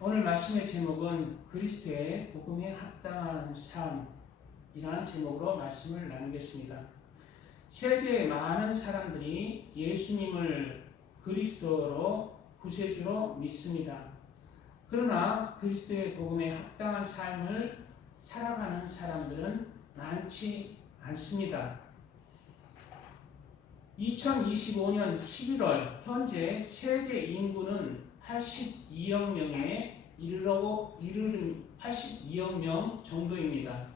오늘 말씀의 제목은 그리스도의 복음에 합당한 삶이라는 제목으로 말씀을 나누겠습니다. 세계의 많은 사람들이 예수님을 그리스도로 구세주로 믿습니다. 그러나 그리스도의 복음에 합당한 삶을 살아가는 사람들은 많지 않습니다. 2025년 11월 현재 세계 인구는 82억 명에 이르는 82억 명 정도입니다.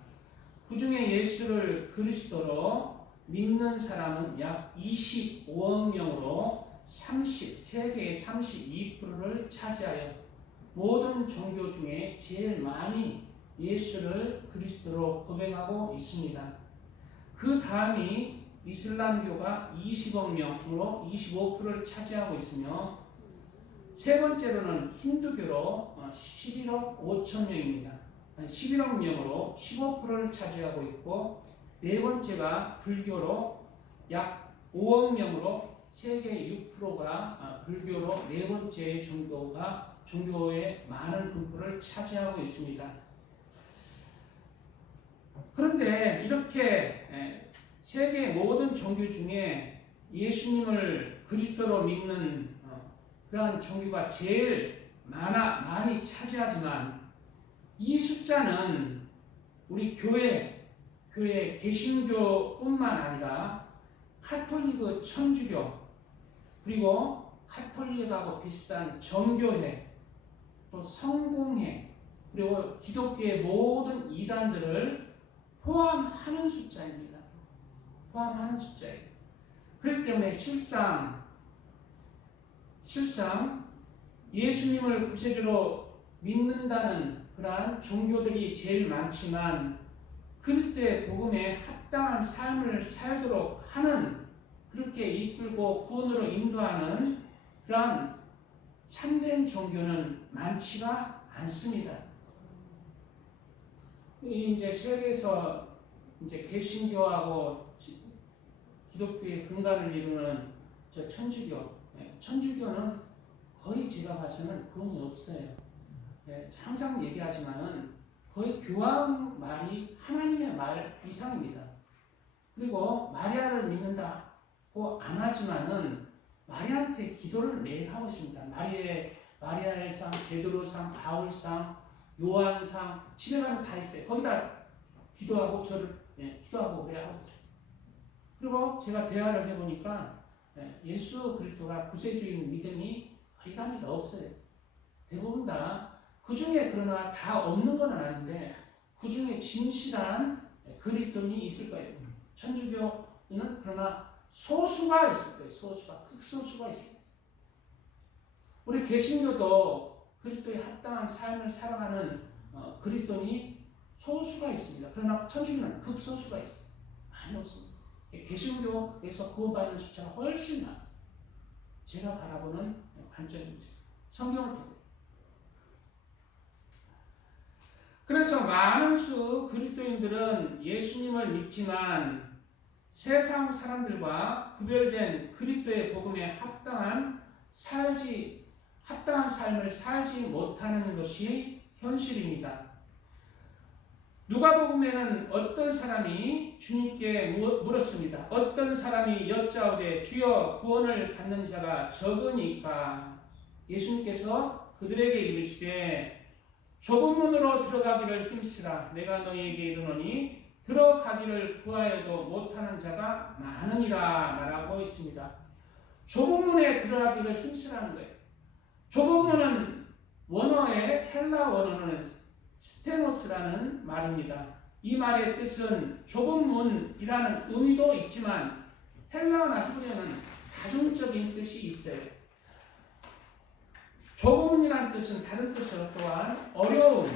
그 중에 예수를 그리스도로 믿는 사람은 약 25억 명으로 세계의 32%를 차지하여 모든 종교 중에 제일 많이 예수를 그리스도로 고백하고 있습니다. 그 다음이 이슬람교가 20억 명으로 25%를 차지하고 있으며 세 번째로는 힌두교로 11억 5천 명입니다. 11억 명으로 15%를 차지하고 있고 네 번째가 불교로 약 5억 명으로 세계 6%가 불교로 네 번째 종교의 많은 분포를 차지하고 있습니다. 그런데 이렇게 세계 모든 종교 중에 예수님을 그리스도로 믿는 그러한 종교가 제일 많이 차지하지만 이 숫자는 우리 교회 개신교뿐만 아니라 카톨릭 천주교 그리고 카톨릭하고 비슷한 정교회 또 성공회 그리고 기독교의 모든 이단들을 포함하는 숫자입니다. 포함하는 숫자예요. 그렇기 때문에 실상 예수님을 구세주로 믿는다는 그러한 종교들이 제일 많지만 그리스도의 복음에 합당한 삶을 살도록 하는 그렇게 이끌고 구원으로 인도하는 그러한 참된 종교는 많지가 않습니다. 이제 세계에서 이제 개신교하고 기독교의 근간을 이루는 저 천주교는 거의 제가 봐서는 구원이 없어요. 항상 얘기하지만은 거의 교황 말이 하나님의 말 이상입니다. 그리고 마리아를 믿는다고 안 하지만은 마리아한테 기도를 매일 하고 있습니다. 마리아의 상, 베드로상, 바울상, 요한상, 집에 가면 다 있어요. 거기다 기도하고 기도하고 그래야 하고 있어요. 그리고 제가 대화를 해보니까 예수 그리스도가 구세주인 믿음이 거의 답이 없어요. 대부분 다 그 중에 그러나 다 없는 건 아닌데 그 중에 진실한 그리스도인이 있을 거예요. 천주교는 그러나 소수가 있을 거예요. 극소수가 있을 거예요. 우리 개신교도 그리스도의 합당한 삶을 살아가는 그리스도인이 소수가 있습니다. 그러나 천주교는 극소수가 있어요. 많이 없습니다. 개신교에서 구원받는 숫자가 훨씬 많아요. 제가 바라보는 관점입니다. 성경을 통해. 그래서 많은 수 그리스도인들은 예수님을 믿지만 세상 사람들과 구별된 그리스도의 복음에 합당한 삶을 살지 못하는 것이 현실입니다. 누가복음에는 어떤 사람이 주님께 물었습니다. 어떤 사람이 여짜오되 주여 구원을 받는 자가 적으니까 예수님께서 그들에게 이르시되 좁은 문으로 들어가기를 힘쓰라. 내가 너희에게 이르노니 들어가기를 구하여도 못하는 자가 많으니라 말하고 있습니다. 좁은 문에 들어가기를 힘쓰라는 거예요. 좁은 문은 헬라 원어는 스테노스라는 말입니다. 이 말의 뜻은 좁은 문이라는 의미도 있지만 헬라어나 히브리어는 다중적인 뜻이 있어요. 좁은 문이라는 뜻은 다른 뜻으로 또한 어려움,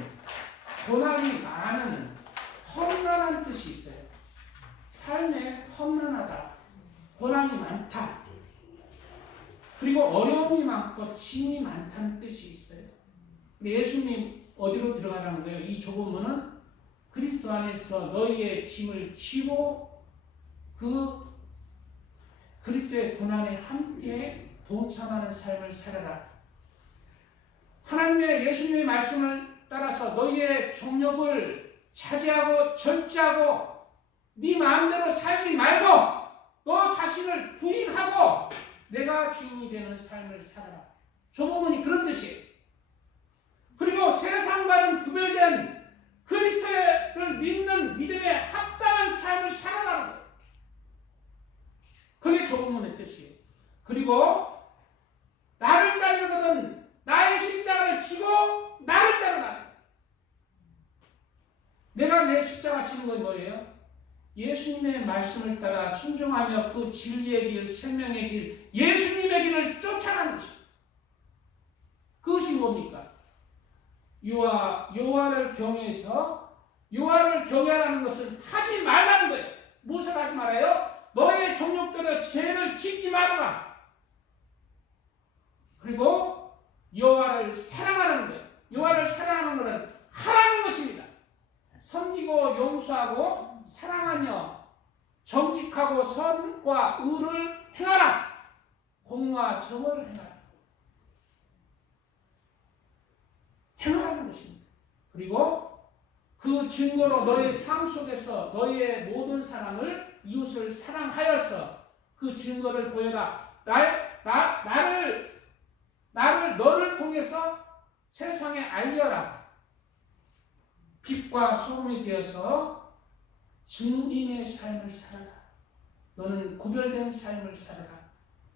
고난이 많은, 험난한 뜻이 있어요. 삶에 험난하다, 고난이 많다, 그리고 어려움이 많고 짐이 많다는 뜻이 있어요. 예수님 어디로 들어가라는 거예요? 이 좁은 문은 그리스도 안에서 너희의 짐을 지고 그리스도의 고난에 함께 동참하는 삶을 살아라. 하나님의 예수님의 말씀을 따라서 너희의 정욕을 차지하고 절제하고 네 마음대로 살지 말고 너 자신을 부인하고 내가 주인이 되는 삶을 살아라. 조문이 그런 뜻이에요. 그리고 세상과는 구별된 그리스도를 믿는 믿음에 합당한 삶을 살아가는 거예요. 그게 조문의 뜻이에요. 그리고 나를 따르거든 나의 십자가를 지고 나를 따르라. 내가 내 십자가 지는 건 뭐예요? 예수님의 말씀을 따라 순종하며 그 진리의 길, 생명의 길, 예수님의 길을 쫓아가는 것입니다. 그것이 뭡니까? 여호와를 경외해서 여호와를 경외하라는 것은 하지 말라는 거예요. 무엇을 하지 말아요? 너의 정욕대로 죄를 짓지 말아라. 그리고 여호와를 사랑하는 거예요. 여호와를 사랑하는 것은 하라는 것입니다. 섬기고 용서하고 사랑하며 정직하고 선과 의를 행하라. 공의와 정을 행하라. 행하라는 것입니다. 그리고 그 증거로 너의 삶 속에서 너의 모든 사람을 이웃을 사랑하여서 그 증거를 보여라. 너를 통해서 세상에 알려라. 빛과 소금이 되어서 증인의 삶을 살아라. 너는 구별된 삶을 살아라.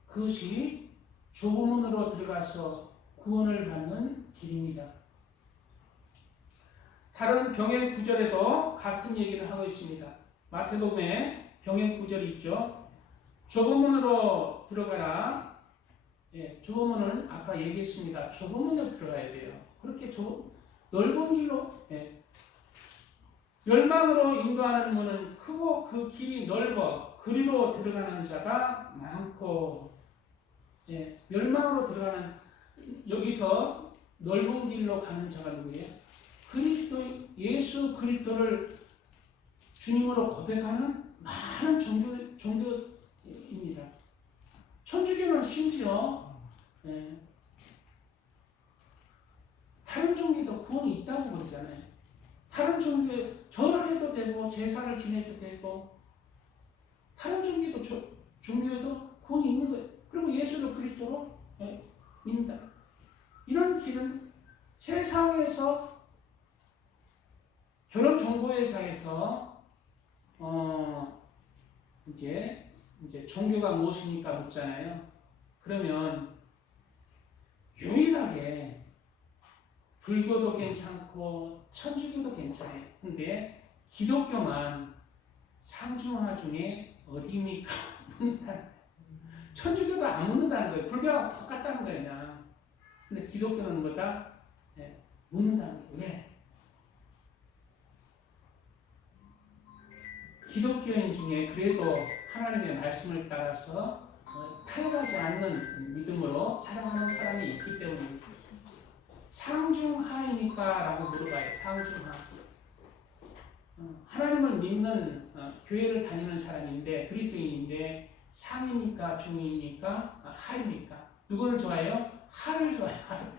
그것이 좁은 문으로 들어가서 구원을 받는 길입니다. 다른 병행 구절에도 같은 얘기를 하고 있습니다. 마태복음에 병행 구절이 있죠. 좁은 문으로 들어가라. 좁은 문은 아까 얘기했습니다. 좁은 문으로 들어가야 돼요. 그렇게 넓은 길로 멸망으로 인도하는 문은 크고 그 길이 넓어 그리로 들어가는 자가 많고 멸망으로 들어가는 여기서 넓은 길로 가는 자가 누구예요? 예수 그리스도를 주님으로 고백하는 많은 종교입니다. 천주교는 심지어 다른 종교도 구원이 있다고 그러잖아요. 다른 종교에 절을 해도 되고 제사를 지내도 되고 다른 종교에도 구원이 있는 거예요. 그리고 예수를 그리스도로 믿는다. 이런 길은 세상에서 결혼 정보회사에서 이제 종교가 무엇입니까 묻잖아요. 그러면 유일하게 불교도 괜찮고 천주교도 괜찮아요. 근데 기독교만 상중하 중에 어디입니까? 천주교도 안 묻는다는 거예요. 불교가 똑같다는 거예요. 그냥. 근데 기독교는 뭐다? 묻는다는 거예요. 왜? 기독교인 중에 그래도 하나님의 말씀을 따라서 타협하지 않는 믿음으로 살아가는 사람이 있기 때문입니다. 상중하입니까? 라고 물어봐요. 상중하. 하나님을 믿는 교회를 다니는 사람인데 그리스도인인데 상입니까? 중입니까? 하입니까? 누구를 좋아해요? 하를 좋아해요.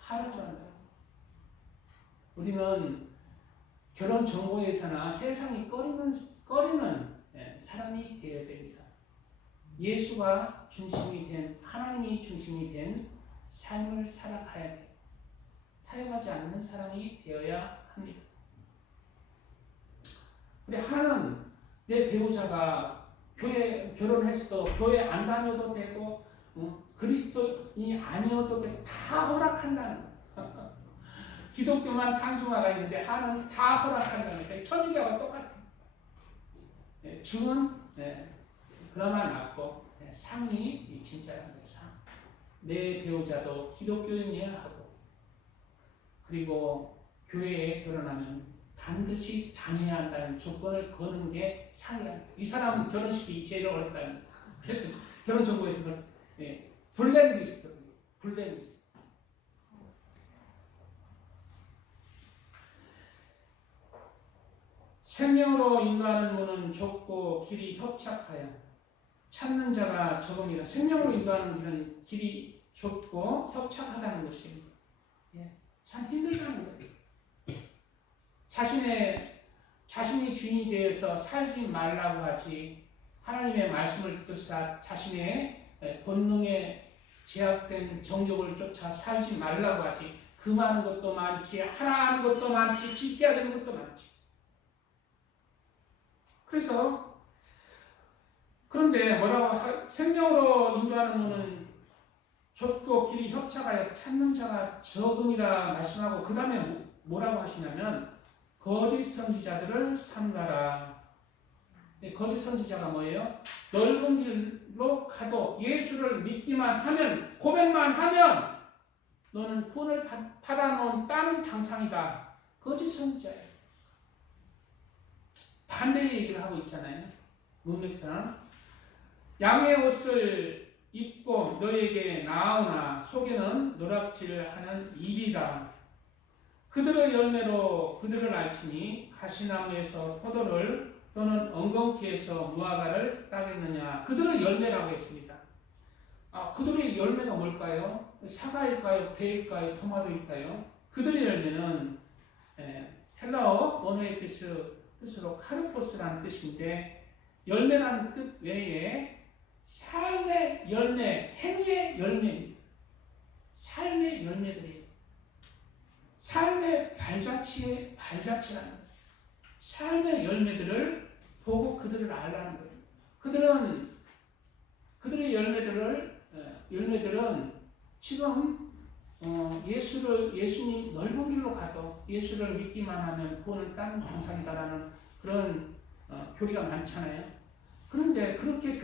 하를 좋아한다. 우리는 결혼 정보회사나 세상이 꺼리는 사람이 되어야 됩니다. 예수가 중심이 된 하나님이 중심이 된 삶을 살아가야 돼요. 타협하지 않는 사람이 되어야 합니다. 우리 하나는 내 배우자가 결혼했어도 교회 안 다녀도 되고 그리스도인이 아니어도 되고 다 허락한다는 거예요. 기독교만 상중하가 있는데 하나는 다 허락한다는 거예요. 천주교와 똑같아요. 중은 그나마 낫고 상이 진짜라는 거예요. 상. 내 배우자도 기독교인이어야 하고 그리고 교회에 결혼하면 반드시 다녀야 한다는 조건을 거는 게 상이야. 이 사람은 결혼식이 제일 어렵다는. 그래서 결혼정보에서는 블랙리스트. 생명으로 인도하는 문은 좁고 길이 협착하여 찾는 자가 적음이라. 생명으로 인도하는 길은 길이 좁고 협착하다는 것입니다. 참 힘들다는 거예요. 자신이 주인이 되어서 살지 말라고 하지, 하나님의 말씀을 듣사 자신의 본능에 제약된 정욕을 쫓아 살지 말라고 하지, 금하는 것도 많지, 하나 하는 것도 많지, 지켜야 되는 것도 많지. 그런데 생명으로 인도하는 문은 좁고 길이 협착하여 찾는 자가 적음이라 말씀하고, 그 다음에 뭐라고 하시냐면 거짓 선지자들을 삼가라. 거짓 선지자가 뭐예요? 넓은 길로 가도 예수를 믿기만 하면, 고백만 하면 너는 구원을 받아놓은 다른 당상이다. 거짓 선지자예요. 반대의 얘기를 하고 있잖아요. 문맥상 양의 옷을 입고 너에게 나오나 속에는 노략질하는 일이라. 그들의 열매로 그들을 알지니 가시나무에서 포도를 또는 엉겅퀴에서 무화과를 따겠느냐. 그들의 열매라고 했습니다. 그들의 열매가 뭘까요? 사과일까요? 배일까요? 토마토일까요? 그들의 열매는 헬라어 원어의 뜻으로 카르포스라는 뜻인데, 열매라는 뜻 외에 삶의 열매, 행위의 열매입니다. 삶의 열매들이 삶의 발자취라는 거예요. 삶의 열매들을 보고 그들을 알라는 거예요. 그들의 열매들은 지금 예수님 넓은 길로 가도 예수를 믿기만 하면 구원은 다른 방상이다라는 그런 교리가 많잖아요. 그런데 그렇게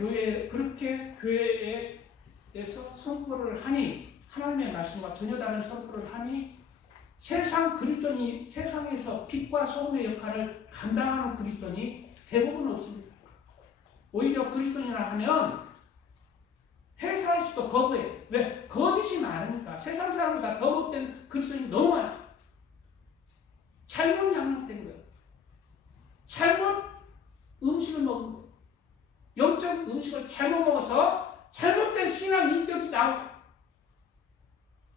교회에서 선포를 하니, 하나님의 말씀과 전혀 다른 선포를 하니, 세상에서 빛과 소금의 역할을 감당하는 그리스도인이 대부분 없습니다. 오히려 그리스도인이라 하면 회사에서도 거부해. 왜? 거짓이 많으니까. 세상 사람보다 더 못된 그리스도인이 너무 많아요. 잘못 양육된 거예요. 잘못 음식을 먹은 거예요. 영적 음식을 잘못 먹어서 잘못된 신앙 인격이 나오고,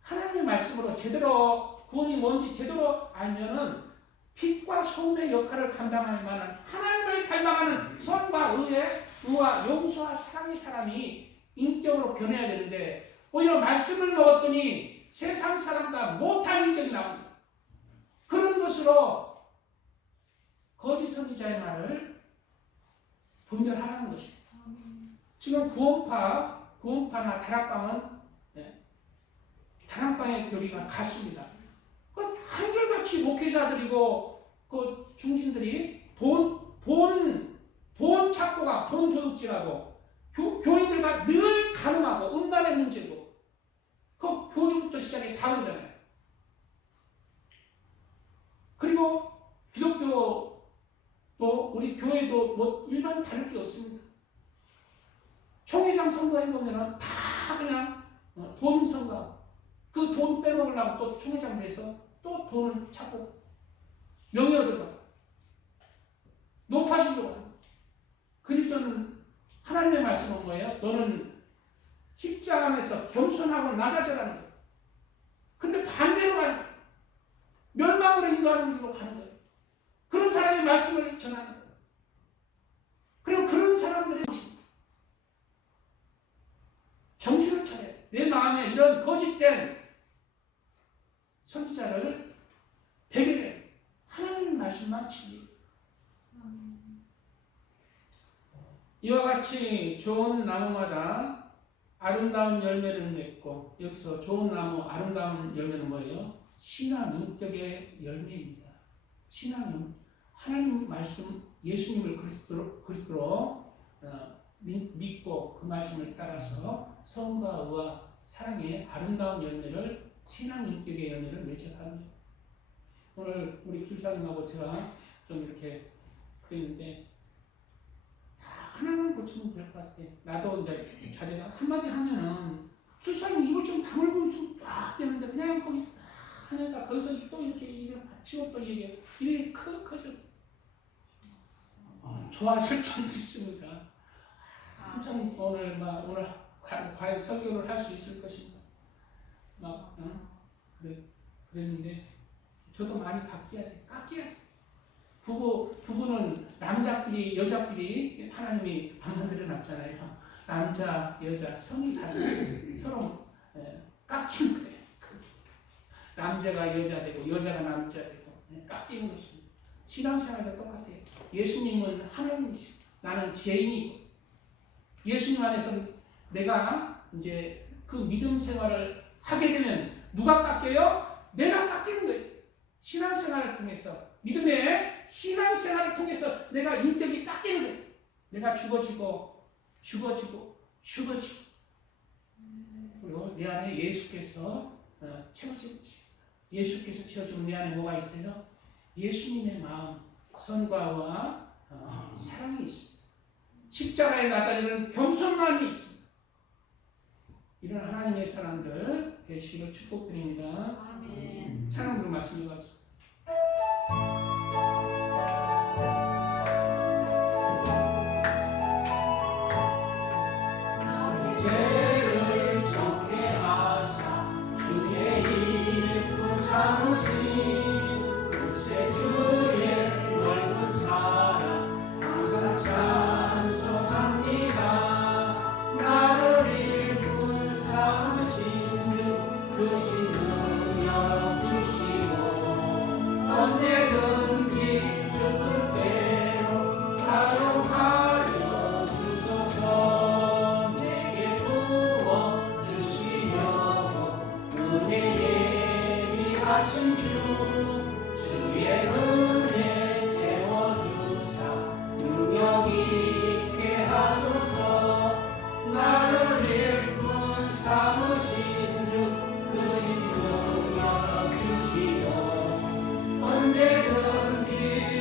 하나님의 말씀으로 제대로 구원이 뭔지 제대로 알면은 빛과 소금의 역할을 감당할 만한 하나님을 닮아가는 선과 의와 용서와 사랑의 사람이 인격으로 변해야 되는데, 오히려 말씀을 먹었더니 세상 사람과 못한 인격이 나옵니다. 그런 것으로 거짓 선지자의 말을 분별하라는 것입니다. 지금 구원파나 다락방의 교리가 같습니다. 한결같이 목회자들이고 그 중진들이 돈 찾고가 돈 도둑질하고, 교인들과 늘 가늠하고 음란의 문제고, 그 교주부터 시작해 다 그러잖아요. 그리고 기독교도 우리 교회도 뭐 일반 다를 게 없습니다. 총회장 선거해보면 다 그냥 돈 선거, 그 돈 빼먹으려고 또 총회장 돼서 또 돈을 찾고 명예 얻으려고 높아지려고 합니다. 그리스도는 하나님의 말씀은 뭐예요? 너는 십자가 안에서 겸손하고 낮아져라는 거예요. 근데 반대로 가는 거예요. 멸망으로 인도하는 길로 가는 거예요. 그런 사람의 말씀을 전하는 거예요. 그리고 그런 사람들이 정신을 차려요. 내 마음에 이런 거짓된 선지자를 배교해요. 하나님 말씀만 진리. 이와 같이 좋은 나무마다 아름다운 열매를 맺고, 여기서 좋은 나무, 아름다운 열매는 뭐예요? 신앙 인격의 열매입니다. 신앙은 하나님 말씀, 예수님을 그리스도로 믿고 그 말씀을 따라서 성과 의와 사랑의 아름다운 열매를, 신앙 인격의 열매를 맺어갑니다. 오늘 우리 길사님하고 제가 좀 이렇게 그랬는데, 하나만 고치면 될 것 같아. 나도 이제 자네가 한마디 하면은 길사님 입을 좀 다물고 있으면 딱 되는데, 그냥 거기서 하니까 거기서 또 이렇게 일을 받치고 또 얘기해. 일이 커져. 좋아질 좀 있습니다. 한참 오늘 과연 설교를 할 수 있을 것입니다. 그래. 그랬는데 저도 많이 바뀌어야 돼. 깎여야 돼. 부부는 남자끼리 여자끼리 하나님이 안 만들어 놨잖아요. 남자 여자 성이 다르게 서로 깎이는 거예요. 남자가 여자 되고 여자가 남자 되고 깎이는 것입니다. 신앙생활도 똑같아요. 예수님은 하나님이시고 나는 죄인이고 예수님 안에서 내가 이제 그 믿음 생활을 하게 되면 누가 깎여요? 내가 깎이는 거예요. 신앙생활을 통해서 믿음의 신앙생활을 통해서 내가 인격이 깎이는 거예요. 내가 죽어지고 그리고 내 안에 예수께서 채워지는 것입니다. 예수께서 채워주면 내 안에 뭐가 있어요? 예수님의 마음, 선과와 사랑이 있습니다. 십자가에 나타내는 겸손함이 있습니다. 이런 하나님의 사람들 되시기를 축복드립니다. 아멘. 찬양으로 말씀 읽었습니다. 죄를 정케 하사 주의 이름 삼으신 구세 주의 넓은 사랑 항상 찬송합니다. 나를 일꾼 삼으신 주 크신 능력 주시고 언제든지 주 뜻대로 사용하여 주소서. 내게 부어 주시려고 은혜 예비하신 주의 은혜 채워주사 능력 있게 하소서. 나를 일꾼 삼으신 주 크신 능력 주시오. 언제든지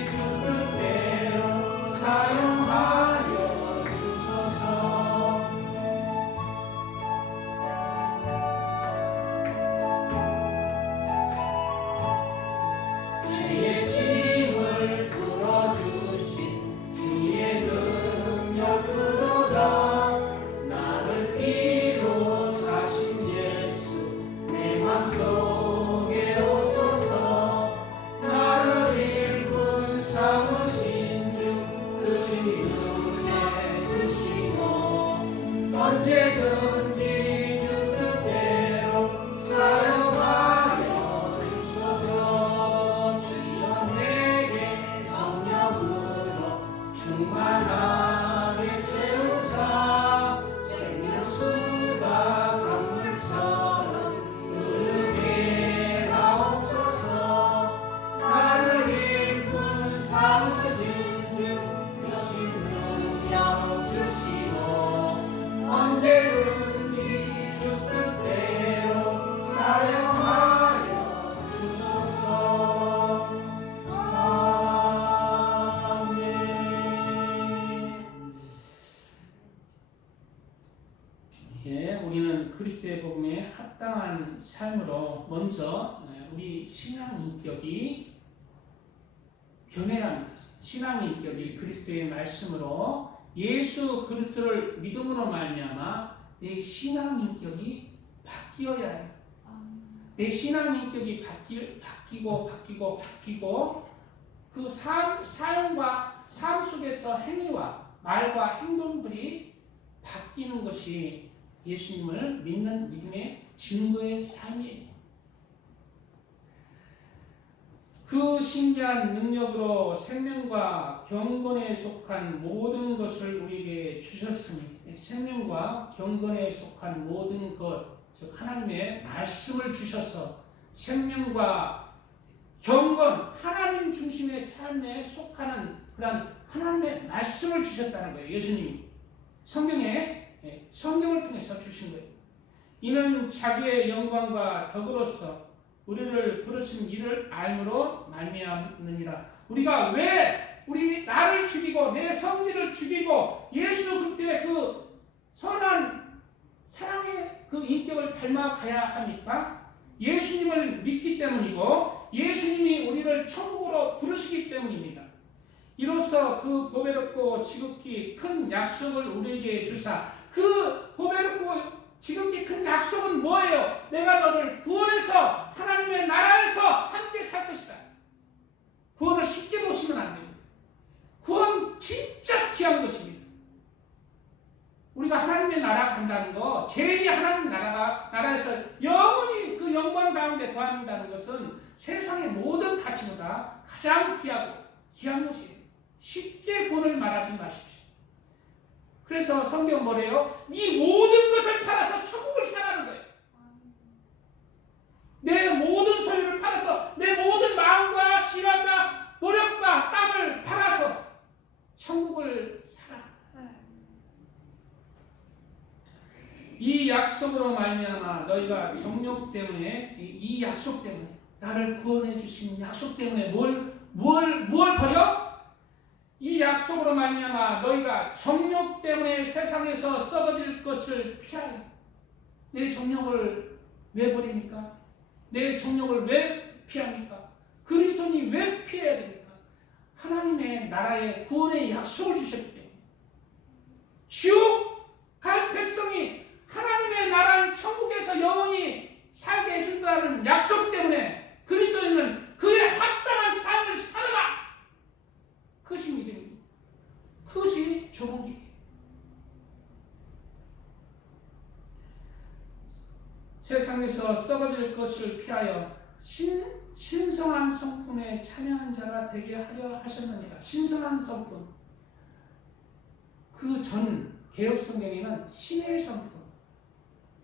주 뜻대로 사용하여 주소서. 죄의 짐을 풀어주신 주의 능력 그도다. 나를 피로 사신 예수 내 맘속에 오소서. 나를 일꾼 삼으신 주 크신 은혜 주시고 언제든지 주 뜻대로 사용하여 주소서. 주여 내게 성령으로 충만하게 채우사 생명수가 강물처럼 흐르게 하옵소서. 나를 일꾼 삼으신 주 크신 능력 주시고 언제든지 주 뜻대로 사용하여 주소서. 아멘. 예, 우리는 그리스도의 복음에 합당한 삶으로 먼저 우리 신앙 인격이 변해갑니다. 신앙 인격이 그리스도의 말씀으로 예수 그리스도를 믿음으로 말미암아 내 신앙 인격이 바뀌어야 해요. 내 신앙 인격이 바뀌고 그 삶과 삶 속에서 행위와 말과 행동들이 바뀌는 것이 예수님을 믿는 믿음의 증거의 삶이에요. 그 신기한 능력으로 생명과 경건에 속한 모든 것을 우리에게 주셨으니 생명과 경건에 속한 모든 것, 즉 하나님의 말씀을 주셔서 생명과 경건, 하나님 중심의 삶에 속하는 그런 하나님의 말씀을 주셨다는 거예요. 예수님이 성경을 통해서 주신 거예요. 이는 자기의 영광과 덕으로서 우리를 부르신 이를 알므로 말미암느니라. 우리가 왜 나를 죽이고 내 성질을 죽이고 예수 그리스도의 그 선한 사랑의 그 인격을 닮아가야 합니까? 예수님을 믿기 때문이고 예수님이 우리를 천국으로 부르시기 때문입니다. 이로써 그 보배롭고 지극히 큰 약속을 우리에게 주사 그 보배롭고 지극히 큰 약속은 뭐예요? 내가 너를 구원해서 하나님의 나라에서 함께 살 것이다. 구원을 쉽게 보시면 안 됩니다. 구원 진짜 귀한 것입니다. 우리가 하나님의 나라 간다는 거, 죄인이 하나님 나라에서 영원히 그 영광 가운데 거한다는 것은 세상의 모든 가치보다 가장 귀한 것이에요. 쉽게 구원을 말하지 마십시오. 그래서 성경 뭐래요? 이 모든 것을 팔아서 천국을 사라는 거예요. 내 모든 소유를 팔아서 내 모든 마음과 시간과 노력과 땀을 팔아서 천국을 살아. 이 약속으로 말미암아 너희가 정욕 때문에 이 약속 때문에 나를 구원해 주신 약속 때문에 뭘 버려? 이 약속으로 말미암아 너희가 정욕 때문에 세상에서 썩어질 것을 피하여. 내 정욕을 왜 버립니까? 내 정욕을 왜 피합니까? 그리스도인이 왜 피해야 됩니까? 하나님의 나라의 구원의 약속을 주셨기 때문에. 지옥 갈 백성이 하나님의 나라는 천국에서 영원히 살게 해준다는 약속 때문에 그리스도인은 그에 합당한 삶을 살아라. 그것이 믿음입니다. 그것이 조목이에요. 세상에서 썩어질 것을 피하여 신성한 성품에 참여한 자가 되게 하려 하셨느니라. 신성한 성품. 그 전 개혁 성경에는 신의 성품.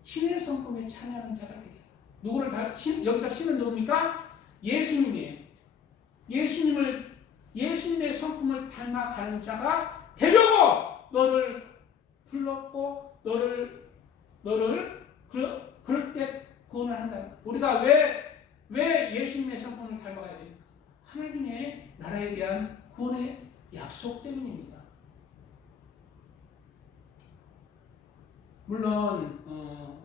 신의 성품에 참여하는 자가 되게. 누구를 여기서 신은 누굽니까? 예수님이에요. 예수님의 성품을 닮아가는 자가 되려고 너를 불렀고 너를 그럴 때 구원을 한다. 우리가 왜 예수님의 성품을 닮아가야 됩니까? 하나님의 나라에 대한 구원의 약속 때문입니다. 물론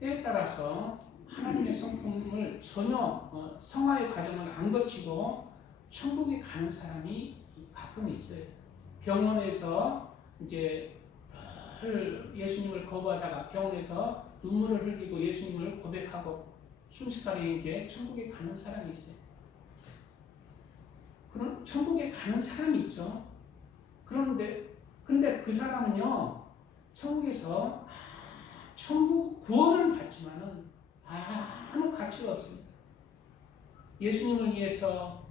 때에 따라서 하나님의 성품을 전혀 성화의 과정을 안 거치고 천국에 가는 사람이 가끔 있어요. 병원에서 이제 예수님을 거부하다가 병원에서 눈물을 흘리고 예수님을 고백하고 순식간에 이제 천국에 가는 사람이 있어요. 그럼 천국에 가는 사람이 있죠. 근데 그 사람은요, 천국에서 천국 구원은 받지만은 아무 가치가 없습니다. 예수님을 위해서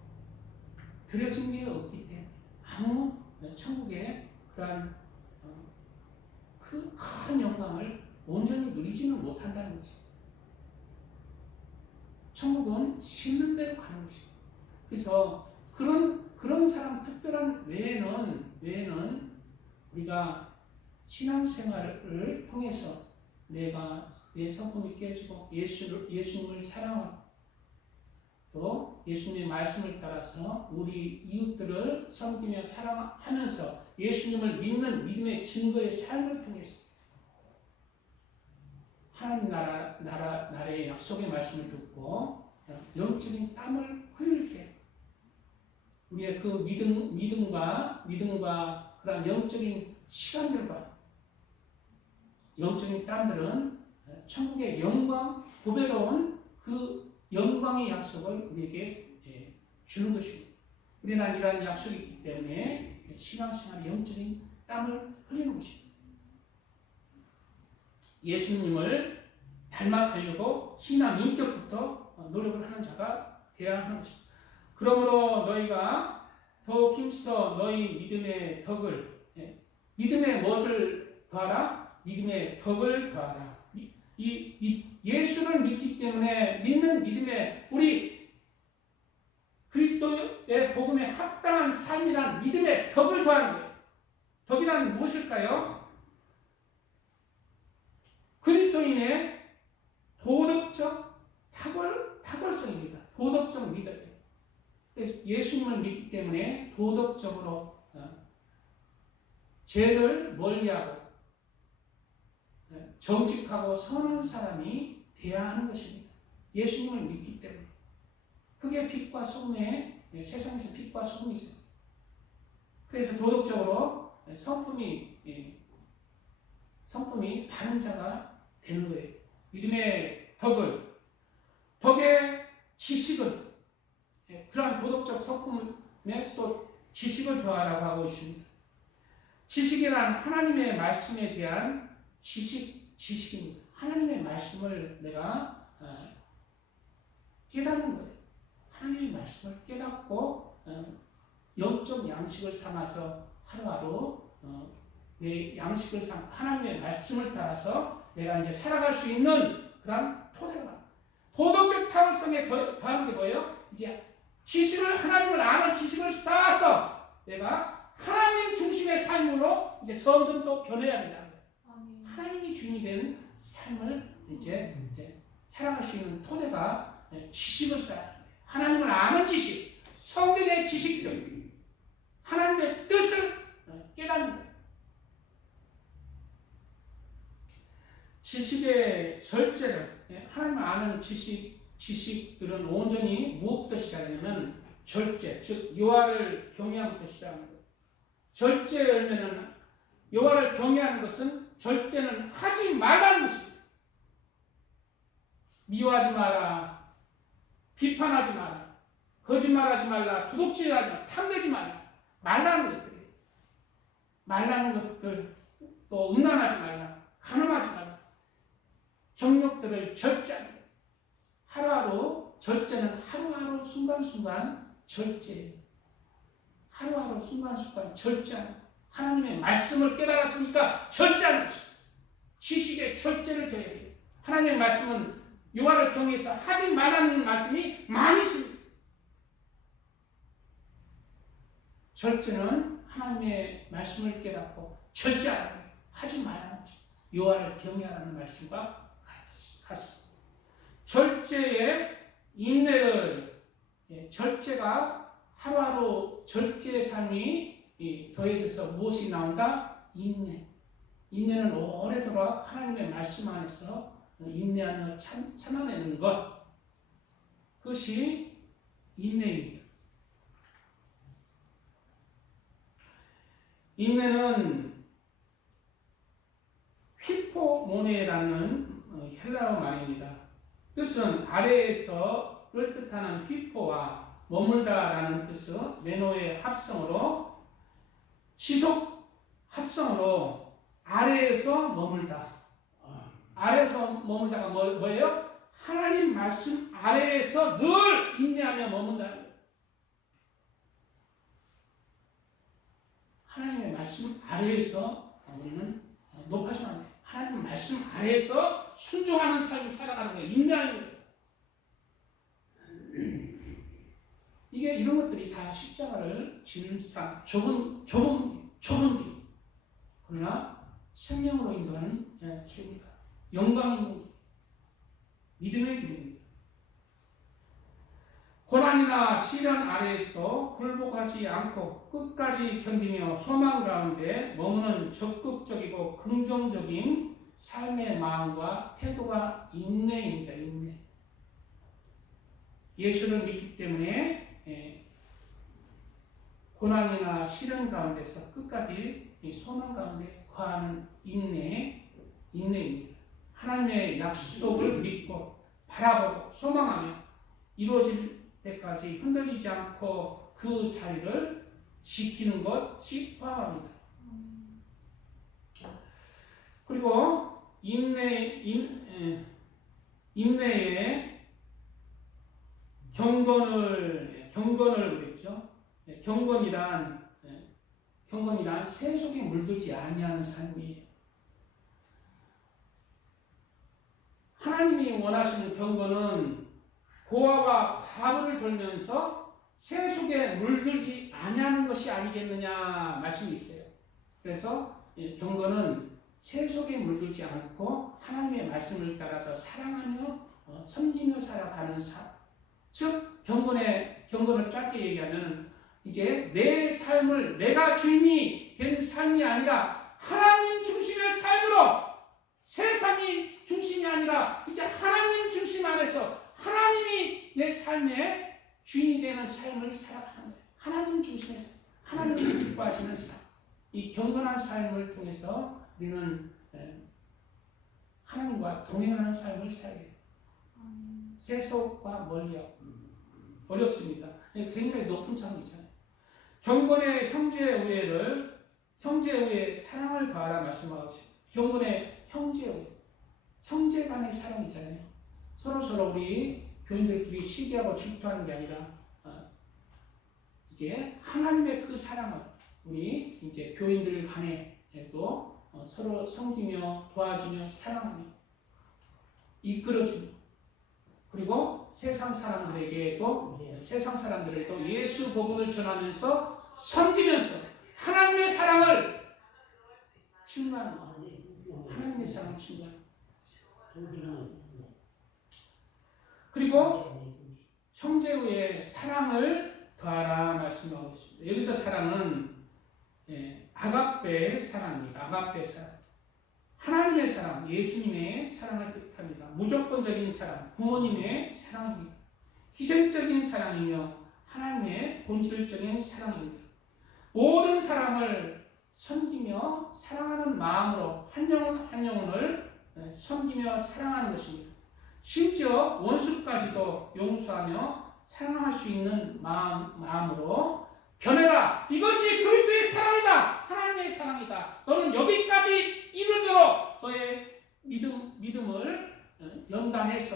드려진 게 없기 때문에 아무 천국의 그러한 그 큰 영광을 온전히 누리지는 못한다는 것이죠. 천국은 심는 대로 가는 것이죠. 그래서 그런 사람 특별한 외에는 우리가 신앙생활을 통해서 내가 내 성품이 깨지고 예수님을 사랑하고 또 예수님의 말씀을 따라서 우리 이웃들을 섬기며 사랑하면서 예수님을 믿는 믿음의 증거의 삶을 통해서 하나님 나라의 약속의 말씀을 듣고 영적인 땀을 흘릴 때 우리의 그 믿음과 그런 영적인 시간들과 영적인 땀들은 천국의 영광, 보배로운 그 영광의 약속을 우리에게 주는 것입니다. 우리는 이러한 약속이 있기 때문에 신앙생활 영적인 땀을 흘리는 것입니다. 예수님을 닮아가려고 신앙 인격부터 노력을 하는 자가 되어야 하는 것입니다. 그러므로 너희가 더욱 힘써 너희 믿음의 덕을 믿음의 무엇을 더하라? 믿음의 덕을 더하라. 예수를 믿기 때문에 믿는 믿음에 우리 그리스도의 복음에 합당한 삶이란 믿음의 덕을 더하는 거예요. 덕이란 무엇일까요? 그리스도인의 도덕적 탁월성입니다. 도덕적 믿음. 예수님을 믿기 때문에 도덕적으로 죄를 멀리하고 정직하고 선한 사람이 되어야 하는 것입니다. 예수님을 믿기 때문에. 그게 빛과 소금에 세상에서 빛과 소금이 있어요. 그래서 도덕적으로 성품이 바른 자가 되는 거예요. 믿음의 덕의 지식은 그러한 도덕적 성품에 또 지식을 더하라고 하고 있습니다. 지식이란 하나님의 말씀에 대한 지식입니다. 하나님의 말씀을 내가 깨닫는 거예요. 하나님의 말씀을 깨닫고 영적 양식을 삼아서 하루하루 내 양식을 하나님의 말씀을 따라서 내가 이제 살아갈 수 있는 그런 토대가 도덕적 타당성에 더하는 게 뭐예요? 이제 하나님을 아는 지식을 쌓아서 내가 하나님 중심의 삶으로 이제 점점 더 변해야 된다는 거예요. 하나님이 주인이 된 삶을 이제 살아갈 수 있는 토대가 지식을 쌓아야 돼요. 하나님을 아는 지식, 성경의 지식들, 하나님의 뜻을 깨닫는 거예요. 지식의 절제를 하나님을 아는 지식들은 온전히 무엇부터 시작하냐면 절제, 즉 여호와를 경외함부터 시작하는 거예요. 절제의 열매는 여호와를 경외하는 것은 절제는 하지 말라는 것입니다. 미워하지 마라, 비판하지 마라, 거짓말하지 말라, 도둑질하지 마라, 탐내지 말라는 것들이에요. 말라는 것들, 또 음란하지 말라, 간음하지 말라, 정욕들을 절제하는 거예요. 하루하루 절제는 하루하루 순간순간 절제예요. 하루하루 순간순간 절제하는 거예요. 하나님의 말씀을 깨달았으니까 절제하는 것입니다. 지식의 절제를 줘야 돼요. 하나님의 말씀은 여호와를 경외해서 하지 말라는 말씀이 많이 있습니다. 절제는 하나님의 말씀을 깨닫고 절제하는 거예요. 하지 말라는 것입니다. 여호와를 경외하라는 말씀과 같습니다. 절제의 인내를 절제가 하루하루 절제의 삶이 더해져서 무엇이 나온다? 인내. 인내는 오래도록 하나님의 말씀 안에서 인내하며 참아내는 것. 그것이 인내입니다. 인내는 휘포모네라는 헬라어 말입니다. 뜻은 아래에서를 뜻하는 휘포와 머물다라는 뜻은 메노의 합성으로 지속 합성으로 아래에서 머물다. 아래에서 머물다가 뭐예요? 하나님 말씀 아래에서 늘 인내하며 머문다는 거예요. 하나님의 말씀 아래에서 우리는 높아지면 안 돼요. 하나님 말씀 아래에서 순종하는 삶을 살아가는 거예요. 인내하는 거예요. 이게 이런 것들이 다 십자가를 지는 삶, 좁은 길. 그러나 생명으로 인도하는 길입니다. 영광의 믿음의 길입니다. 고난이나 시련 아래에서 굴복하지 않고 끝까지 견디며 소망 가운데 머무는 적극적이고 긍정적인 삶의 마음과 태도가 인내입니다. 인내. 예수를 믿기 때문에 고난이나 시련 가운데서 끝까지 소망 가운데 거하는 인내입니다. 하나님의 약속을 믿고 바라보고 소망하며 이루어질 때까지 흔들리지 않고 그 자리를 지키는 것이 포함합니다. 그리고 인내의 경건을 그랬죠. 경건이란 세속에 물들지 아니하는 삶이에요. 하나님이 원하시는 경건은 고아와 바보를 돌면서 세속에 물들지 아니하는 것이 아니겠느냐 말씀이 있어요. 그래서 경건은 세속에 물들지 않고 하나님의 말씀을 따라서 사랑하며 섬기며 살아가는 삶. 즉 경건을 짧게 얘기하면 이제 내 삶을 내가 주인이 된 삶이 아니라 하나님 중심의 삶으로, 세상이 중심이 아니라 이제 하나님 중심 안에서 하나님이 내 삶의 주인이 되는 삶을 살아가는 거예요. 하나님 중심의 삶, 하나님이 기뻐하시는 삶. 이 경건한 삶을 통해서 우리는 하나님과 동행하는 삶을 살아야 돼요. 세속과 멀리하고 어렵습니다. 굉장히 높은 차원이잖아요. 경건의 형제의 사랑을 바라 말씀하고 있습니다. 경건의 형제 간의 사랑이잖아요. 서로 우리 교인들끼리 시기하고 질투하는 게 아니라 이제 하나님의 그 사랑을 우리 이제 교인들 간에 또 서로 섬기며 도와주며 사랑하며 이끌어주며 그리고 세상 사람들에게도 예수 복음을 전하면서 섬기면서 하나님의 사랑을 증거하는 거예요. 하나님의 사랑을 증거하는 거예요. 그리고 형제의 사랑을 더하라 말씀하고 있습니다. 여기서 사랑은 아가페의 사랑입니다. 아가페의 사랑. 하나님의 사랑, 예수님의 사랑을 뜻합니다. 무조건적인 사랑, 부모님의 사랑입니다. 희생적인 사랑이며 하나님의 본질적인 사랑입니다. 모든 사람을 섬기며 사랑하는 마음으로 한 영혼을 섬기며 사랑하는 것입니다. 심지어 원수까지도 용서하며 사랑할 수 있는 마음으로 변해라. 이것이 그리스도의 사랑이다. 하나님의 사랑이다. 너는 여기까지 이르도록 너의 믿음을 연단해서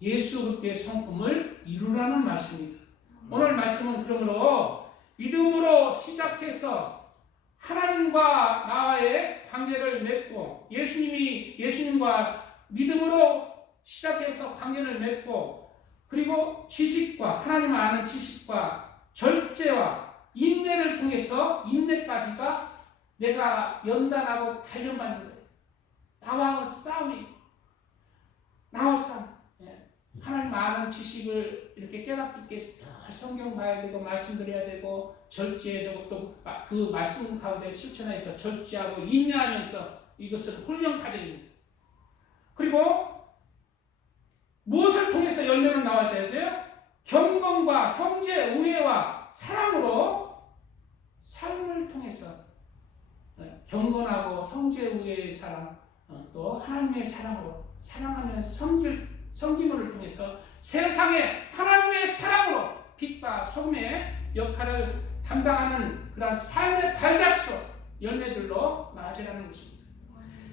예수 그리스도의 성품을 이루라는 말씀입니다. 오늘 말씀은 그러므로 믿음으로 시작해서 하나님과 나와의 관계를 맺고 예수님과 믿음으로 시작해서 관계를 맺고 그리고 하나님을 아는 지식과 절제와 인내를 통해서 인내까지가 내가 연단하고 단련받는 거예요. 나와 싸움. 하나님 아는 지식을 이렇게 깨닫게 성경 봐야 되고 말씀 드려야 되고 절제해야 되고 또 그 말씀 가운데 실천해서 절제하고 인내하면서 이것은 훈련 과정입니다. 그리고 무엇을 통해서 열매는 나와줘야 돼요? 경건과 형제 우애와 사랑으로 삶을 통해서 경건하고 형제 우애의 사랑 또 하나님의 사랑으로 사랑하는 섬김을 통해서 세상에 하나님의 사랑으로 빛과 소금의 역할을 담당하는 그런 삶의 발자취로 열매들로 나아지라는 것입니다.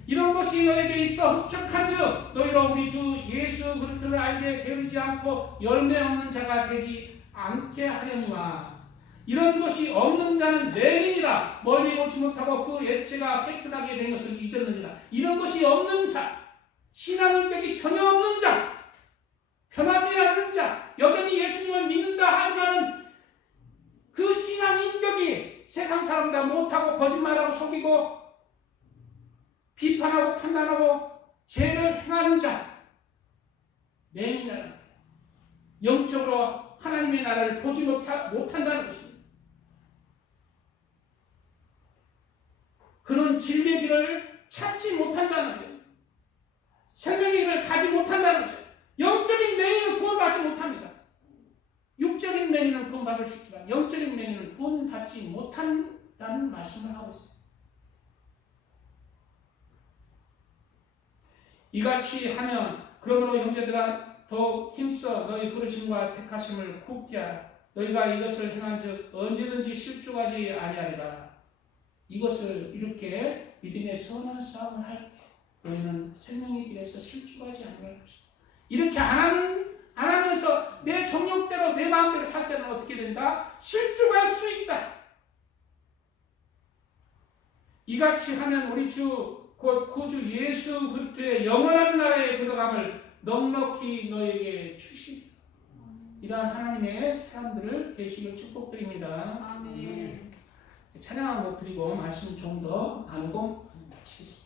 이런 것이 너에게 있어 흡족한즉 너희로 우리 주 예수 그리스도를 알게 게으르지 않고 열매 없는 자가 되지 않게 하려니와 이런 것이 없는 자는 맹인이라 머리 보지 못하고 그 액체가 깨끗하게 된 것을 잊었느니라. 이런 것이 없는 자, 신앙인격이 전혀 없는 자, 변하지 않는 자, 여전히 예수님을 믿는다 하지만 그 신앙인격이 세상 사람보다 못하고 거짓말하고 속이고 비판하고 판단하고 죄를 행하는 자, 맹인이라는 거예요. 영적으로 하나님의 나라를 보지 못한다는 것입니다. 그런 진리의 길을 찾지 못한다는 거예요. 생명의 길을 가지 못한다는 거예요. 영적인 맹인은 구원받지 못합니다. 육적인 맹인은 구원받을 수 있지만 영적인 맹인은 구원받지 못한다는 말씀을 하고 있습니다. 이같이 하면 그러므로 형제들아 더욱 힘써 너희 부르심과 택하심을 굳게 하라. 너희가 이것을 행한즉 언제든지 실족하지 아니하리라. 이것을 이렇게 믿음의 선한 싸움을 할 때 너희는 생명의 길에서 실족하지 않을 것이다. 이렇게 안 하면서 내 정욕대로 내 마음대로 살 때는 어떻게 된다? 실족할 수 있다. 이같이 하면 우리 주 곧 구주 예수 그리스도의 영원한 나라에 들어감을 넉넉히 너에게 주시리라. 이러한 하나님의 사람들을 되시길 축복드립니다. 아멘. 찬양한 곡 드리고 말씀 좀 더 나누고 마치겠습니다.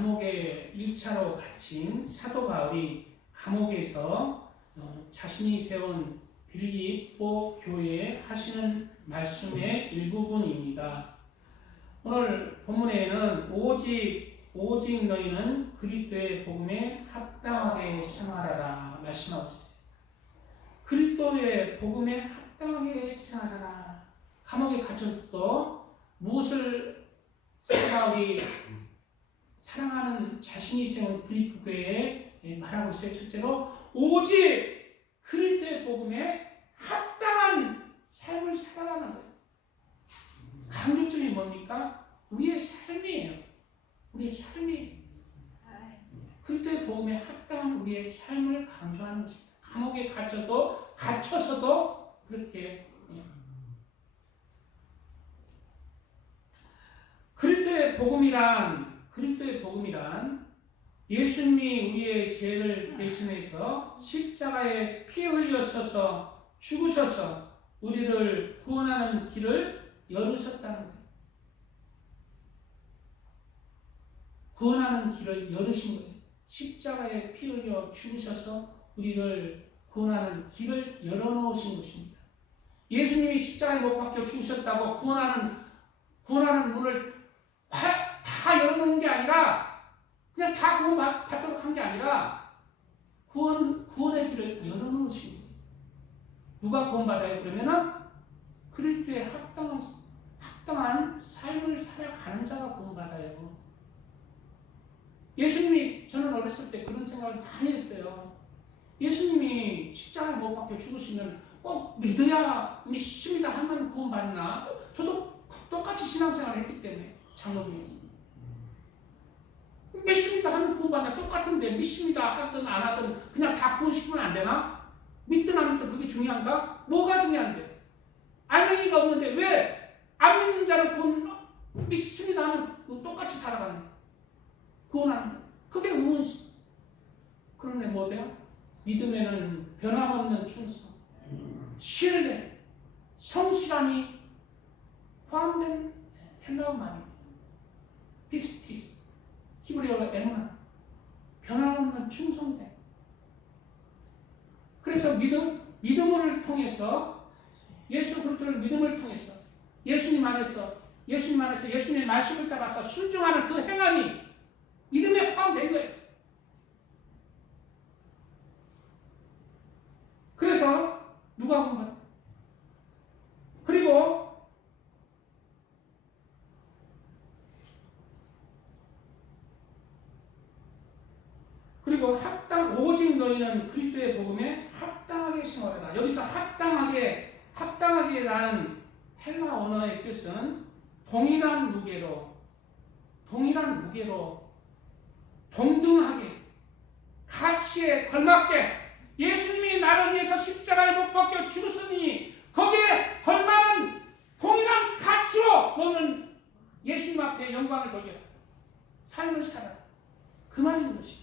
감옥에 1차로 갇힌 사도 바울이 감옥에서 자신이 세운 빌립보 교회에 하시는 말씀의 일부분입니다. 오늘 본문에는 오직 너희는 그리스도의 복음에 합당하게 생활하라 말씀하고 있어요. 그리스도의 복음에 합당하게 생활하라. 감옥에 갇혔어도 무엇을 바울이 사랑하는 자신이 세운 빌립보 교회에 말하고 있어요. 첫째로 오직 그리스도의 복음에 합당한 삶을 살아가는 거예요. 강조점이 뭡니까? 우리의 삶이에요. 우리의 삶이 그리스도의 복음에 합당한 우리의 삶을 강조하는 것입니다. 감옥에 갇혀서도 그렇게 그리스도의 복음이란 예수님이 우리의 죄를 대신해서 십자가에 피 흘려서서 죽으셔서 우리를 구원하는 길을 열으셨다는 거예요. 구원하는 길을 열으신 거예요. 십자가에 피 흘려 죽으셔서 우리를 구원하는 길을 열어놓으신 것입니다. 예수님이 십자가에 못 박혀 죽으셨다고 구원하는 문을 다 열어놓은 게 아니라 그냥 다 구원받도록 한 게 아니라 구원의 길을 열어놓으신 거예요. 누가 구원받아요? 그러면은 그리스도에 합당한 삶을 살아가는 자가 구원받아요. 예수님이 저는 어렸을 때 그런 생각을 많이 했어요. 예수님이 십자가에 못 박혀 죽으시면 꼭 믿습니다 하면 구원받나? 저도 똑같이 신앙생활을 했기 때문에 장로님이 믿습니다 하면 구원받나? 똑같은데 믿습니다 하든 안 하든 그냥 다 구원시키면 안 되나? 믿든 안 믿든 그게 중요한가? 뭐가 중요한데? 알맹이가 없는데 왜 안 믿는 자는 믿습니다 하면 똑같이 살아가는 거야? 구원하는 거야. 그게 의문이지. 그런데 뭐돼요? 믿음에는 변함없는 충성, 신뢰, 성실함이 포함된 헬라어 말입니다. 피스티스, 히브리어로 에무나, 변함없는 충성됨. 그래서 믿음을 통해서 예수 그리스도를 믿음을 통해서 예수님 안에서 예수님의 말씀을 따라서 순종하는 그 행함이 믿음에 포함된 거예요. 그래서 누가 보면 그리고 오직 너희는 그리스도의 복음에 합당하게 생활하라. 여기서 합당하게라는 헬라 언어의 뜻은 동일한 무게로 동등하게 가치에 걸맞게 예수님이 나를 위해서 십자가에 못 박혀 죽으셨으니 거기에 걸맞는 동일한 가치로 너는 예수님 앞에 영광을 돌려라. 삶을 살아라. 그 말인 것입니다.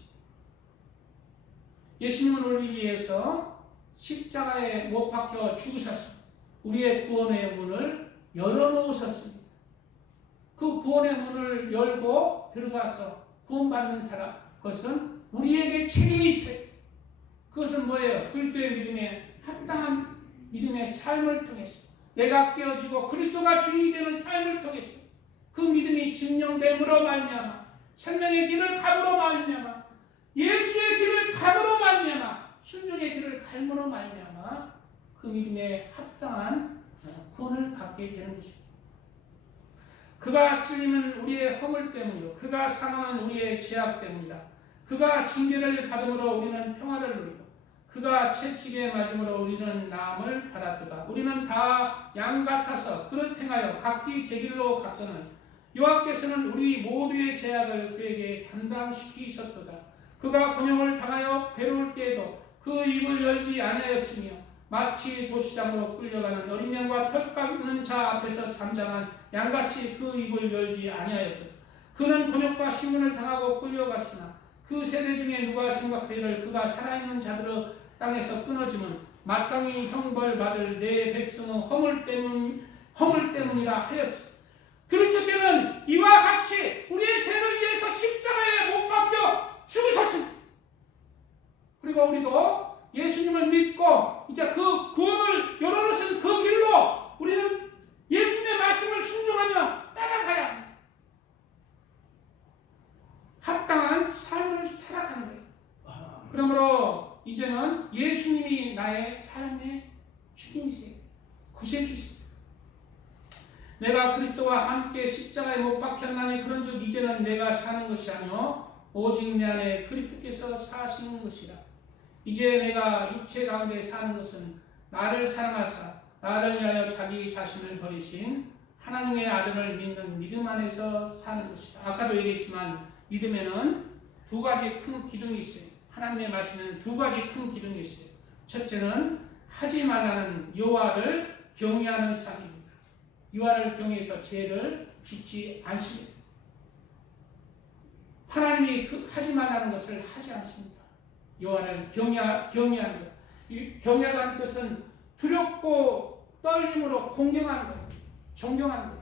예수님은 우리를 위해서 십자가에 못 박혀 죽으셨습니다. 우리의 구원의 문을 열어놓으셨습니다. 그 구원의 문을 열고 들어가서 구원받는 사람, 그것은 우리에게 책임이 있어요. 그것은 뭐예요? 그리스도의 믿음에 합당한 믿음의 삶을 통해서 내가 깨어지고 그리스도가 주인이 되는 삶을 통해서 그 믿음이 증명됨으로 말미암아 생명의 길을 감으로 말미암아 예수의 길을 감으로 말미암아 순종의 길을 갈므로 말미암아 그 믿음에 합당한 구원을 받게 되는 것입니다. 그가 찔리는 우리의 허물 때문이요 그가 상함은 우리의 죄악 때문이다. 그가 징계를 받음으로 우리는 평화를 누리고 그가 채찍에 맞음으로 우리는 나음을 받았도다. 우리는 다 양 같아서 그릇 행하여 각기 제 길로 갔더는 여호와께서는 우리 모두의 죄악을 그에게 담당시키셨도다. 그가 곤욕을 당하여 괴로울 때에도 그 입을 열지 아니하였으며 마치 도시장으로 끌려가는 어린 양과 털 깎는 자 앞에서 잠잠한 양같이 그 입을 열지 아니하였다. 그는 곤욕과 시문을 당하고 끌려갔으나 그 세대 중에 누가 생각하기를 그가 살아있는 자들의 땅에서 끊어지면 마땅히 형벌 받을 내 백성의 허물 때문이라 하였으며 그리스도께는 이와 같이 우리의 죄를 위해서 십자가에 못 박혀 죽으셨습니다. 그리고 우리도 예수님을 믿고 이제 그 구원을 열어놓으신 그 길로 우리는 예수님의 말씀을 순종하며 따라가야 합니다. 합당한 삶을 살아가는 거예요. 그러므로 이제는 예수님이 나의 삶의 주님이세요. 구세주세요. 내가 그리스도와 함께 십자가에 못 박혔나니 그런즉 이제는 내가 사는 것이 아니요 오직 내 안에 그리스도께서 사시는 것이라. 이제 내가 육체 가운데 사는 것은 나를 사랑하사 나를 위하여 자기 자신을 버리신 하나님의 아들을 믿는 믿음 안에서 사는 것이다. 아까도 얘기했지만 믿음에는 두 가지 큰 기둥이 있어요. 하나님의 말씀에는 두 가지 큰 기둥이 있어요. 첫째는 하지 말라는 여호와를 경외하는 삶입니다. 여호와를 경외해서 죄를 짓지 않습니다. 하나님이 하지 말라는 것을 하지 않습니다. 여호와를 경외하는 것. 이 경외하는 것은 두렵고 떨림으로 공경하는 것, 존경하는 것.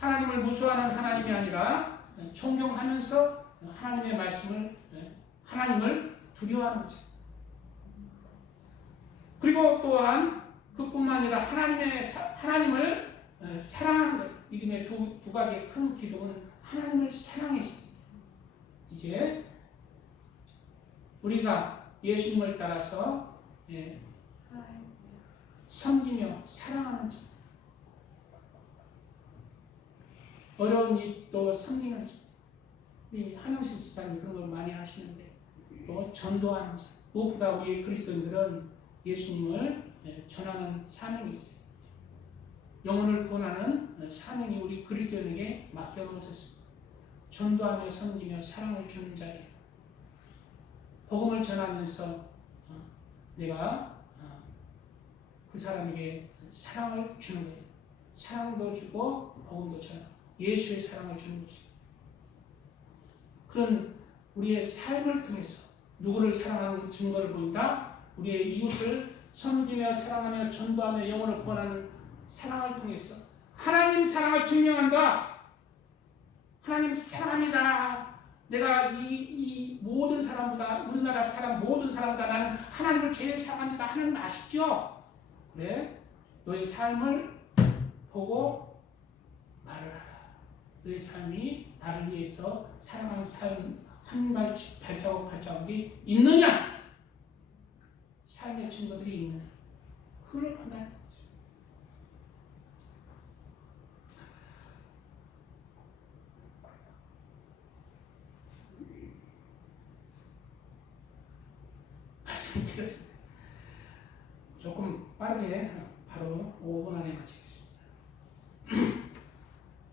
하나님을 무수하는 하나님이 아니라 존경하면서 하나님의 말씀을 하나님을 두려워하는 거죠. 그리고 또한 그뿐만 아니라 하나님을 사랑하는 것. 믿음의 두 가지 큰 기둥은 하나님을 사랑했습니다. 이제 우리가 예수님을 따라서 섬기며 사랑하는 것. 어려운 일도 섬기는 것. 우리 한영실 집사님 그런 걸 많이 하시는데 또 전도하는 것. 무엇보다 우리 그리스도인들은 예수님을 전하는 사명이 있어요. 영혼을 구원하는 사명이 우리 그리스도인에게 맡겨놓으셨습니다. 전도하며 섬기며 사랑을 주는 자리에 복음을 전하면서 내가 그 사람에게 사랑을 주는 거예요. 사랑도 주고 복음도 전하고 예수의 사랑을 주는 것입니다. 그런 우리의 삶을 통해서 누구를 사랑하는 증거를 보인다? 우리의 이웃을 섬기며 사랑하며 전도하며 영혼을 구원하는 사랑을 통해서 하나님 사랑을 증명한다. 하나님 사랑합니다. 내가 이 모든 사람보다 우리나라 사람 모든 사람보다 나는 하나님을 제일 사랑합니다. 하나님 아시죠? 그래? 너의 삶을 보고 말을 하라. 너의 삶이 나를 위해서 사랑하는 삶 한 발자국이 있느냐? 삶의 증거들이 있느냐? 그걸 판단하는 거죠. 말씀드렸습니다. 조금 빠르게 바로 5분 안에 마치겠습니다.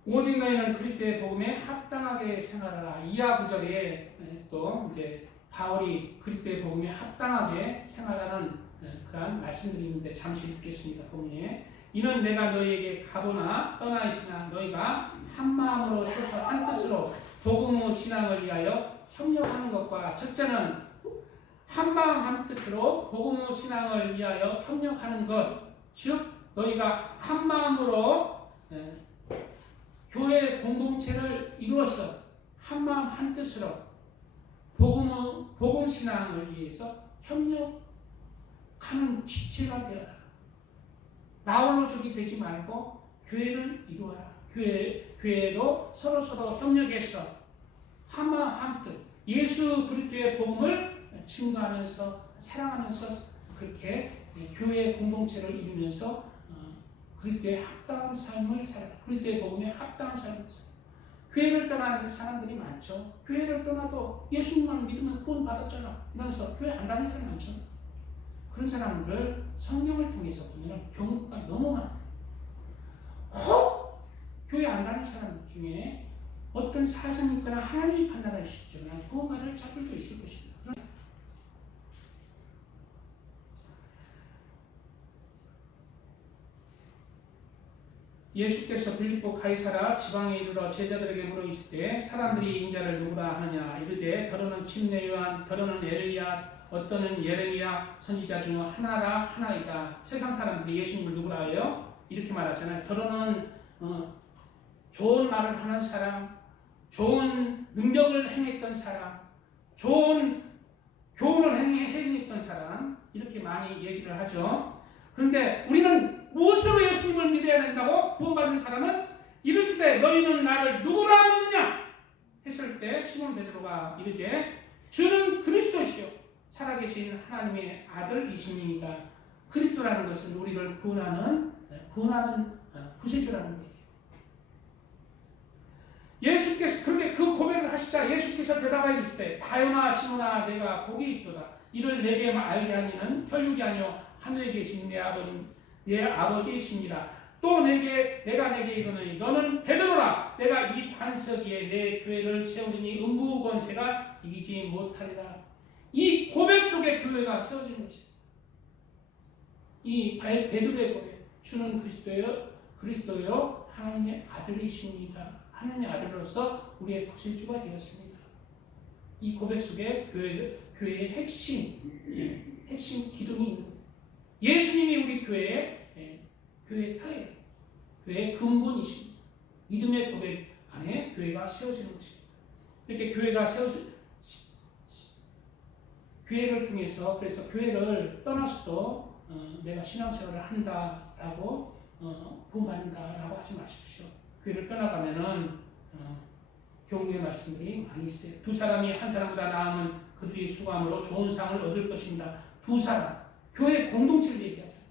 오직 너희는 그리스도의 복음에 합당하게 생활하라. 이하 구절에 또 이제 바울이 그리스도의 복음에 합당하게 생활하는 그러한 말씀들이 있는데 잠시 읽겠습니다. 본문에 이는 내가 너희에게 가보나 떠나 있으나 너희가 한 마음으로 서서 한 뜻으로 복음의 신앙을 위하여 협력하는 것과 첫째는 한 마음 한 뜻으로 복음의 신앙을 위하여 협력하는 것, 즉 너희가 한 마음으로 교회 공동체를 이루어서 한 마음 한 뜻으로 복음 신앙을 위해서 협력하는 지체가 되어라. 나 홀로 저기 되지 말고 교회를 이루어라. 교회로 서로 협력해서 한 마음 한 뜻, 예수 그리스도의 복음을 증거하면서 사랑하면서 그렇게 교회 공동체를 이루면서 그리스도의 합당한 삶을 살아라. 그리스도의 복음에 합당한 삶을 살아라. 교회를 떠나는 사람들이 많죠. 교회를 떠나도 예수님만 믿으면 구원 받았잖아. 이러면서 교회 안 다니는 사람이 많죠. 그런 사람들을 성경을 통해서 보면 경우가 너무 많아요. 혹 교회 안 다니는 사람 중에 어떤 사정이 있거나 하나님이 판단할 수 있지만 그 말을 잡을 수 있을 것입니다. 예수께서 빌립보 가이사라 지방에 이르러 제자들에게 물어 있을 때 사람들이 인자를 누구라 하느냐 이르되 더러는 침례 요한 더러는 엘리야 어떠는 예레미야 선지자 중 하나이다. 세상 사람들이 예수님을 누구라 해요? 이렇게 말하잖아요. 더러는 좋은 말을 하는 사람, 좋은 능력을 행했던 사람, 좋은 교훈을 행했던 사람, 이렇게 많이 얘기를 하죠. 그런데 우리는 무엇으로 예수님을 믿어야 된다고? 구원받은 사람은 이르시되 너희는 나를 누구라 믿느냐 했을 때 시몬 베드로가 이르되 주는 그리스도시요 살아계신 하나님의 아들이십니다. 그리스도라는 것은 우리를 구원하는 구세주라는 거예요. 예수께서 그렇게 그 고백을 하시자 예수께서 대답하여 이르시되 바요나 시몬아 내가 복이 있도다. 이를 내게 알게 하니는 혈육이 아니요 하늘에 계신 내 아버지이십니다. 또 내가 내게 이르노니 너는 베드로라. 내가 이 반석 위에 내 교회를 세우리니 음부 권세가 이기지 못하리라. 이 고백 속에 교회가 세워진 것이다. 이 베드로의 고백, 주는 그리스도요 하나님의 아들이십니다. 하나님의 아들로서 우리의 구세주가 되었습니다. 이 고백 속에 교회의 핵심 기둥이 있는 거예요. 예수님이 우리 교회의 터예요. 교회의 근본이십니다. 믿음의 고백 안에 교회가 세워지는 것입니다. 이렇게 교회를 통해서 그래서 교회를 떠나서도 내가 신앙생활을 한다라고 구원받는다라고 하지 마십시오. 교회를 떠나가면은 교훈의 말씀들이 많이 있어요. 두 사람이 한 사람보다 나으면 그들이 수고함으로 좋은 상을 얻을 것입니다. 두 사람, 교회 공동체를 얘기하잖아요.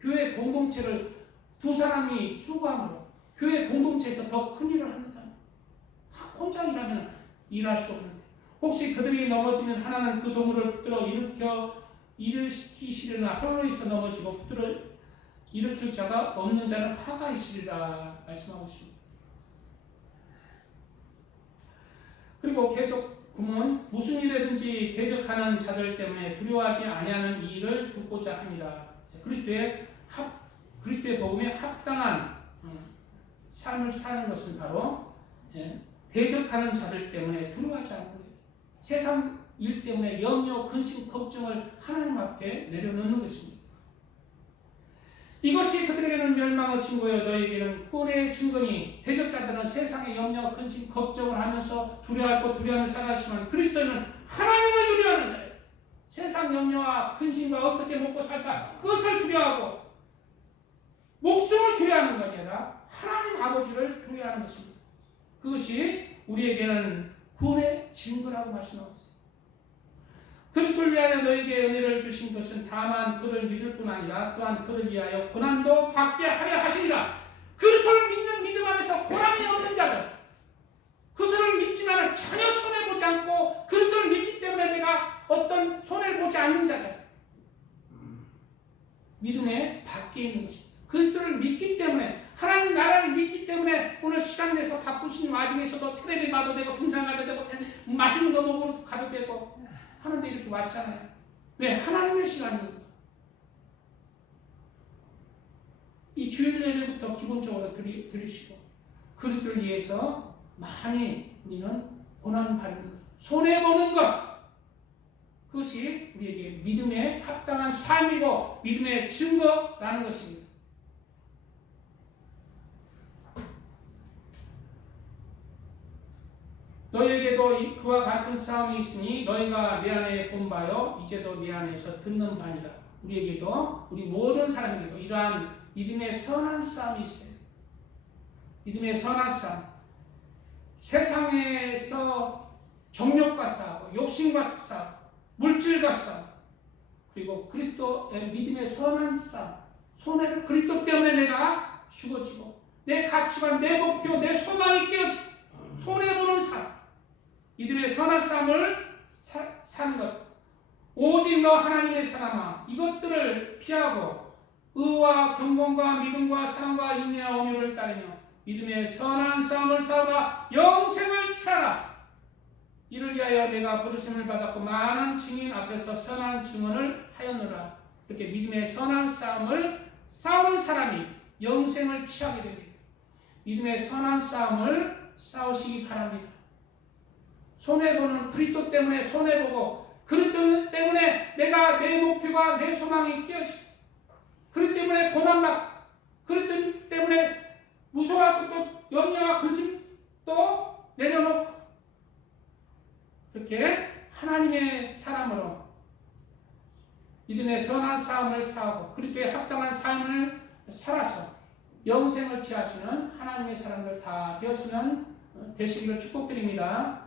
교회 공동체를 두 사람이 수고함으로 교회 공동체에서 더 큰 일을 합니다. 혼자 일할 수 없는데 혹시 그들이 넘어지면 하나는 그 동물을 붙들어 일으키시려나 홀로 있어 넘어지고 붙들어 일으킬 자가 없는 자는 화가 있으리라 말씀하고 있습니다. 그리고 계속 구문 무슨 일이든지 대적하는 자들 때문에 두려워하지 아니하는 이 일을 듣고자 합니다. 그리스도의 복음에 합당한 삶을 사는 것은 바로 대적하는 자들 때문에 두려워하지 않는 거예요. 세상 일 때문에 염려, 근심, 걱정을 하나님 앞에 내려놓는 것입니다. 이것이 그들에게는 멸망의 증거요 너희에게는 구원의 증거니 대적자들은 세상의 염려, 근심, 걱정을 하면서 두려워하고 두려움을 살아가시지만 그리스도는 하나님을 두려워하는 자예요. 세상 염려와 근심과 어떻게 먹고 살까 그것을 두려워하고 목숨을 두려워하는 것이 아니라 하나님 아버지를 두려워하는 것입니다. 그것이 우리에게는 구원의 증거라고 말씀하고 있습니다. 그리스도를 위하여 너에게 은혜를 주신 것은 다만 그를 믿을 뿐 아니라 또한 그를 위하여 고난도 받게 하려 하시니라. 그리스도를 믿는 믿음 안에서 고난이 없는 자들, 그들을 믿지만 전혀 손해보지 않고 그리스도를 믿기 때문에 내가 어떤 손해를 보지 않는 자들, 믿음의 밖에 있는 것입니다. 그리스도를 믿기 때문에 하나님 나라를 믿기 때문에 오늘 시간 내서 바쁘신 와중에서도 텔레비 봐도 되고 등산 가도 되고 맛있는 거 먹으러 가도 되고 하는데 이렇게 왔잖아요. 왜? 하나님의 시간입니다. 이 주일 예배부터 기본적으로 드리시고 그리스도를 위해서 많이 우리는 고난받는 것, 손해보는 것, 그것이 우리에게 믿음에 합당한 삶이고 믿음의 증거라는 것입니다. 너희에게도 그와 같은 싸움이 있으니 너희가 내 안에 본 바요 이제도 내 안에서 듣는 바니라. 우리에게도 우리 모든 사람에게도 이러한 믿음의 선한 싸움이 있어요. 믿음의 선한 싸움. 세상에서 정욕과 싸우고 욕심과 싸우고 물질과 싸우고 그리고 그리스도의 믿음의 선한 싸움. 손해를 그리스도 때문에 내가 죽어지고 내 가치관, 내 목표, 내 소망이 깨어지고 손해보는 삶. 이들의 선한 삶을 사는 것. 오직 너 하나님의 사람아 이것들을 피하고 의와 경건과 믿음과 사랑과 인내와 온유를 따르며 믿음의 선한 싸움을 싸우라 영생을 취하라. 이를 위하여 내가 부르심을 받았고 많은 증인 앞에서 선한 증언을 하였노라. 이렇게 믿음의 선한 싸움을 싸우는 사람이 영생을 취하게 됩니다. 믿음의 선한 싸움을 싸우시기 바랍니다. 손해보는 그리스도 때문에 손해보고 그리스도 때문에 내가 내 목표가 내 소망이 깨어지고 그리스도 때문에 고난받고 그리스도 때문에 무서워할 것도 염려와 근심도 내려놓고 그렇게 하나님의 사람으로 믿음의 선한 싸움을 싸우고 그리스도에 합당한 삶을 살아서 영생을 취하시는 하나님의 사람들 다 되었으면 되시기를 축복드립니다.